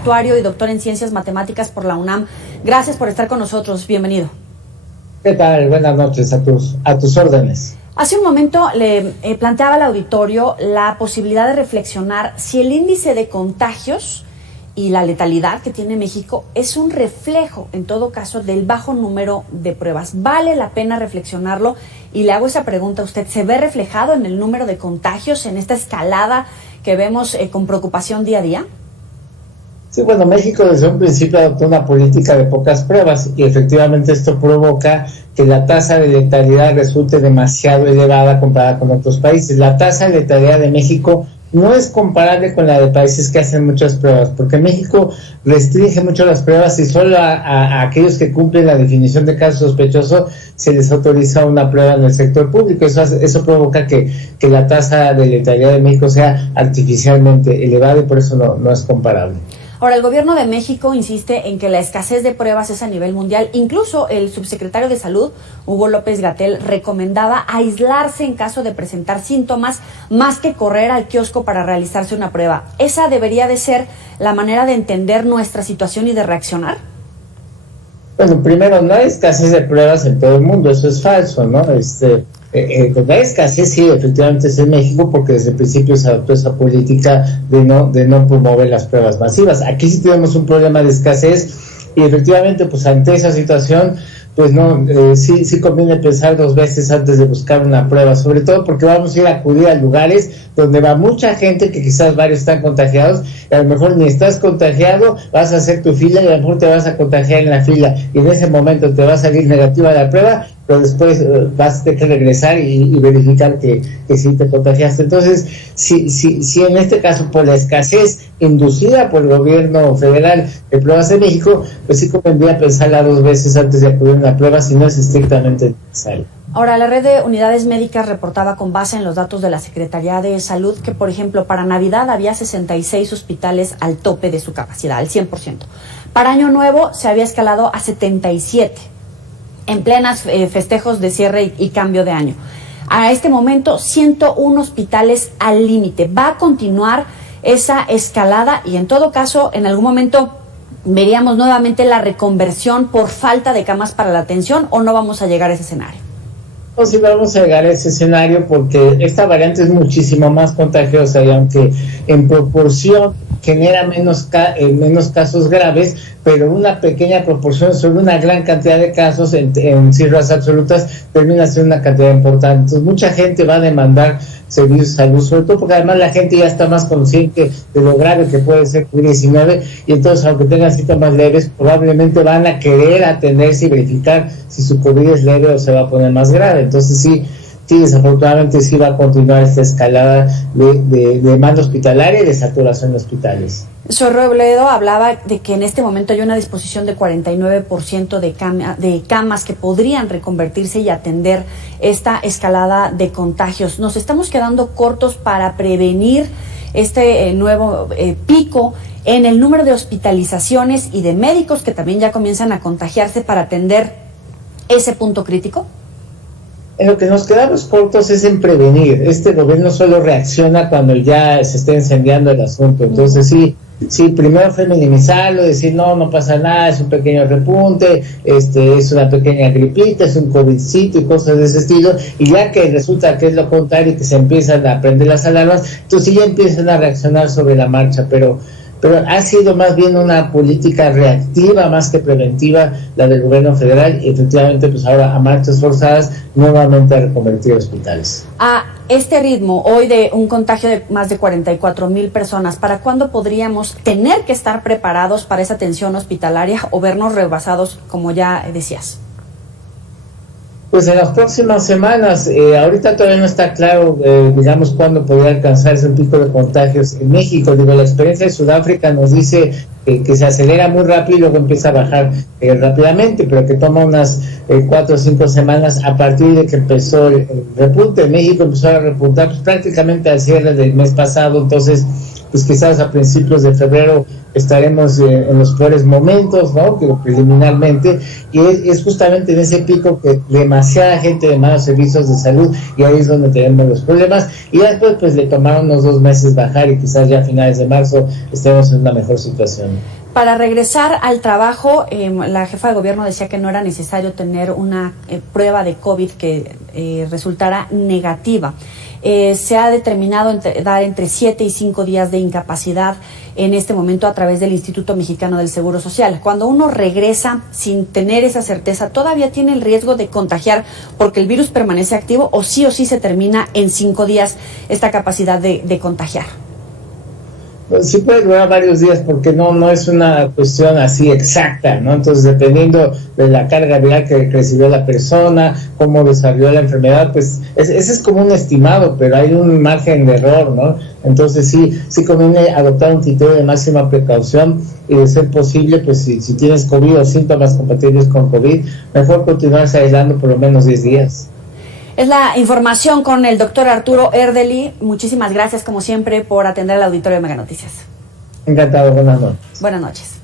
actuario y doctor en Ciencias Matemáticas por la UNAM. Gracias por estar con nosotros. Bienvenido. ¿Qué tal? Buenas noches, a tus órdenes. Hace un momento le planteaba al auditorio la posibilidad de reflexionar si el índice de contagios y la letalidad que tiene México es un reflejo, en todo caso, del bajo número de pruebas. ¿Vale la pena reflexionarlo? Y le hago esa pregunta a usted. ¿Se ve reflejado en el número de contagios, en esta escalada que vemos con preocupación día a día? Sí, bueno, México desde un principio adoptó una política de pocas pruebas y efectivamente esto provoca que la tasa de letalidad resulte demasiado elevada comparada con otros países. La tasa de letalidad de México no es comparable con la de países que hacen muchas pruebas, porque México restringe mucho las pruebas y solo a aquellos que cumplen la definición de caso sospechoso se les autoriza una prueba en el sector público. Eso provoca que la tasa de letalidad de México sea artificialmente elevada y por eso no es comparable. Ahora, el gobierno de México insiste en que la escasez de pruebas es a nivel mundial. Incluso el subsecretario de Salud, Hugo López-Gatell, recomendaba aislarse en caso de presentar síntomas más que correr al kiosco para realizarse una prueba. ¿Esa debería de ser la manera de entender nuestra situación y de reaccionar? Bueno, primero, no hay escasez de pruebas en todo el mundo, eso es falso, ¿no? Con la escasez sí, efectivamente es en México, porque desde el principio se adoptó esa política de no promover las pruebas masivas. Aquí sí tenemos un problema de escasez y efectivamente, pues ante esa situación, pues sí conviene pensar dos veces antes de buscar una prueba, sobre todo porque vamos a ir a acudir a lugares donde va mucha gente, que quizás varios están contagiados, y a lo mejor ni estás contagiado, vas a hacer tu fila y a lo mejor te vas a contagiar en la fila, y en ese momento te va a salir negativa la prueba, pero después vas a tener que regresar y verificar que sí te contagiaste. Entonces, si en este caso por la escasez inducida por el gobierno federal de pruebas en México, pues sí convendría pensarla dos veces antes de acudir a una prueba si no es estrictamente necesario. Ahora, la red de unidades médicas reportaba con base en los datos de la Secretaría de Salud que, por ejemplo, para Navidad había 66 hospitales al tope de su capacidad, al 100%. Para Año Nuevo se había escalado a 77, en plenas festejos de cierre y cambio de año. A este momento, 101 hospitales al límite. ¿Va a continuar esa escalada? Y en todo caso, en algún momento veríamos nuevamente la reconversión por falta de camas para la atención, ¿o no vamos a llegar a ese escenario? No, sí vamos a llegar a ese escenario porque esta variante es muchísimo más contagiosa y aunque en proporción genera menos casos graves, pero una pequeña proporción sobre una gran cantidad de casos en cifras absolutas termina siendo una cantidad importante. Entonces mucha gente va a demandar servicios de salud, sobre todo porque además la gente ya está más consciente de lo grave que puede ser COVID-19 y entonces aunque tengan síntomas leves probablemente van a querer atenderse y verificar si su COVID es leve o se va a poner más grave. Entonces sí, desafortunadamente sí va a continuar esta escalada de demanda hospitalaria y de saturación de hospitales. Soy Robledo hablaba de que en este momento hay una disposición de 49% de camas que podrían reconvertirse y atender esta escalada de contagios. Nos estamos quedando cortos para prevenir este nuevo pico en el número de hospitalizaciones y de médicos que también ya comienzan a contagiarse para atender ese punto crítico. En lo que nos quedamos cortos es en prevenir. Este gobierno solo reacciona cuando ya se está incendiando el asunto. Entonces sí, primero fue minimizarlo, decir no pasa nada, es un pequeño repunte, es una pequeña gripita, es un covidcito y cosas de ese estilo, y ya que resulta que es lo contrario y que se empiezan a prender las alarmas, entonces ya empiezan a reaccionar sobre la marcha, pero ha sido más bien una política reactiva más que preventiva la del gobierno federal y efectivamente pues ahora a marchas forzadas nuevamente a reconvertir hospitales. A este ritmo, hoy de un contagio de más de 44,000 personas, ¿para cuándo podríamos tener que estar preparados para esa atención hospitalaria o vernos rebasados, como ya decías? Pues en las próximas semanas, ahorita todavía no está claro, digamos, cuándo podría alcanzarse un pico de contagios en México. Digo, la experiencia de Sudáfrica nos dice que se acelera muy rápido y luego empieza a bajar rápidamente, pero que toma unas 4 o 5 semanas a partir de que empezó el repunte. En México empezó a repuntar pues, prácticamente al cierre del mes pasado, entonces pues quizás a principios de febrero estaremos en los peores momentos, ¿no? Que preliminarmente, y es justamente en ese pico que demasiada gente demanda servicios de salud, y ahí es donde tenemos los problemas, y después pues le tomaron unos 2 meses bajar, y quizás ya a finales de marzo estemos en una mejor situación. Para regresar al trabajo, la jefa de gobierno decía que no era necesario tener una prueba de COVID que resultara negativa. Se ha determinado dar entre 7 y 5 días de incapacidad en este momento a través del Instituto Mexicano del Seguro Social. Cuando uno regresa sin tener esa certeza, todavía tiene el riesgo de contagiar porque el virus permanece activo, o sí se termina en 5 días esta capacidad de contagiar. Sí puede durar varios días porque no es una cuestión así exacta, ¿no? Entonces, dependiendo de la carga viral que recibió la persona, cómo desarrolló la enfermedad, pues ese es como un estimado, pero hay un margen de error, ¿no? Entonces sí conviene adoptar un criterio de máxima precaución, y de ser posible, pues si tienes COVID o síntomas compatibles con COVID, mejor continuarse aislando por lo menos 10 días. Es la información con el doctor Arturo Erdely. Muchísimas gracias, como siempre, por atender al auditorio de Mega Noticias. Encantado, buenas noches. Buenas noches.